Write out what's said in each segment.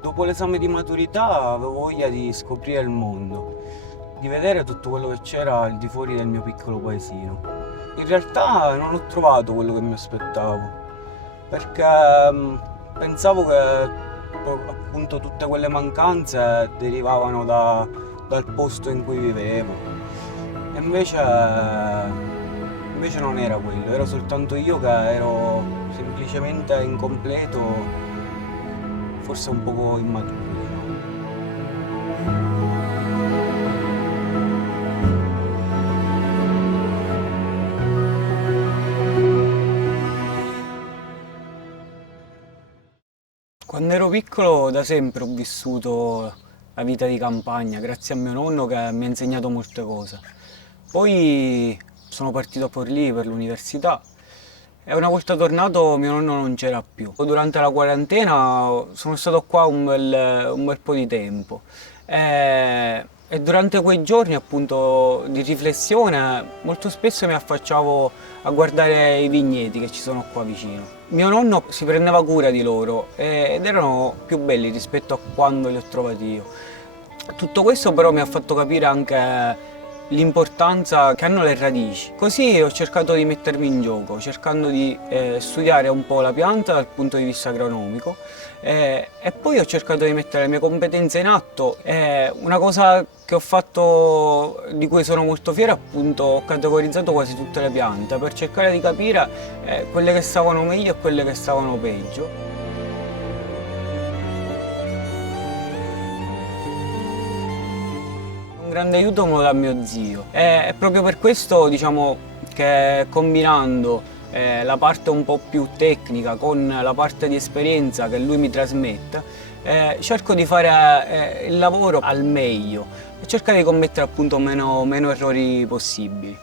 Dopo l'esame di maturità avevo voglia di scoprire il mondo, di vedere tutto quello che c'era al di fuori del mio piccolo paesino. In realtà non ho trovato quello che mi aspettavo, perché pensavo che appunto tutte quelle mancanze derivavano dal posto in cui vivevo. E invece non era quello, ero soltanto io che ero semplicemente incompleto, forse un poco immaturo, diciamo. Quando ero piccolo da sempre ho vissuto la vita di campagna, grazie a mio nonno che mi ha insegnato molte cose. Poi sono partito a Forlì per l'università e una volta tornato mio nonno non c'era più. Durante la quarantena sono stato qua un bel po' di tempo e durante quei giorni appunto di riflessione molto spesso mi affacciavo a guardare i vigneti che ci sono qua vicino. Mio nonno si prendeva cura di loro ed erano più belli rispetto a quando li ho trovati io. Tutto questo però mi ha fatto capire anche l'importanza che hanno le radici. Così ho cercato di mettermi in gioco, cercando di studiare un po' la pianta dal punto di vista agronomico e poi ho cercato di mettere le mie competenze in atto. Una cosa che ho fatto, di cui sono molto fiero, appunto, ho categorizzato quasi tutte le piante per cercare di capire quelle che stavano meglio e quelle che stavano peggio. Un grande aiuto me lo dà mio zio. È proprio per questo, diciamo, che combinando la parte un po' più tecnica con la parte di esperienza che lui mi trasmette, cerco di fare il lavoro al meglio e cercare di commettere appunto meno errori possibili.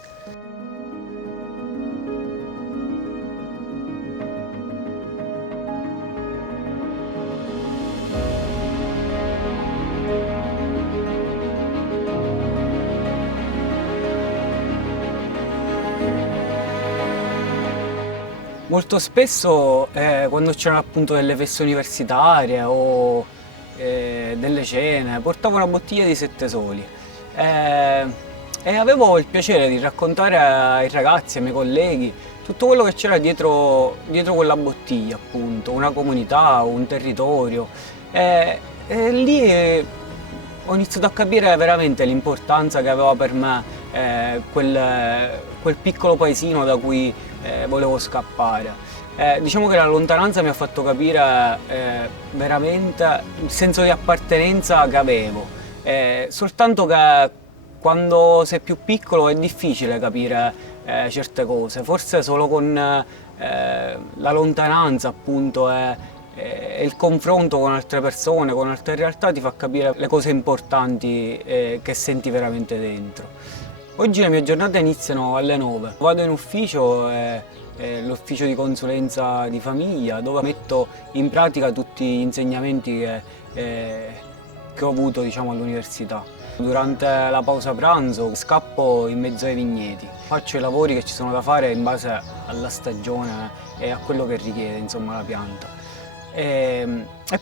Molto spesso quando c'erano appunto delle feste universitarie o delle cene, portavo una bottiglia di Sette Soli eh, e avevo il piacere di raccontare ai ragazzi, ai miei colleghi, tutto quello che c'era dietro quella bottiglia, appunto, una comunità, un territorio. E lì ho iniziato a capire veramente l'importanza che aveva per me quel piccolo paesino da cui volevo scappare. Diciamo che la lontananza mi ha fatto capire veramente il senso di appartenenza che avevo. Soltanto che quando sei più piccolo è difficile capire certe cose, forse solo con la lontananza appunto e il confronto con altre persone, con altre realtà ti fa capire le cose importanti che senti veramente dentro. Oggi le mie giornate iniziano alle 9. Vado in ufficio, l'ufficio di consulenza di famiglia, dove metto in pratica tutti gli insegnamenti che ho avuto, diciamo, all'università. Durante la pausa pranzo scappo in mezzo ai vigneti, faccio i lavori che ci sono da fare in base alla stagione e a quello che richiede, insomma, la pianta. E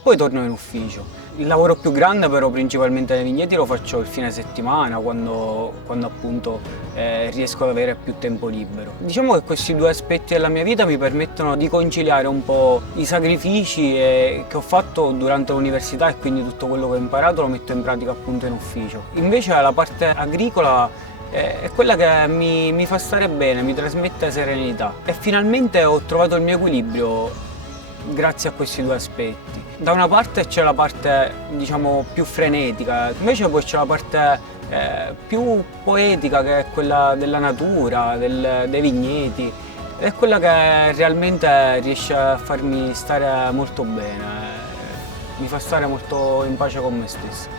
poi torno in ufficio. Il lavoro più grande però principalmente nei vigneti lo faccio il fine settimana quando appunto riesco ad avere più tempo libero. Diciamo che questi due aspetti della mia vita mi permettono di conciliare un po' i sacrifici che ho fatto durante l'università e quindi tutto quello che ho imparato lo metto in pratica appunto in ufficio. Invece la parte agricola è quella che mi fa stare bene, mi trasmette serenità e finalmente ho trovato il mio equilibrio grazie a questi due aspetti. Da una parte c'è la parte, diciamo, più frenetica, invece poi c'è la parte più poetica, che è quella della natura, dei vigneti, ed è quella che realmente riesce a farmi stare molto bene, mi fa stare molto in pace con me stesso.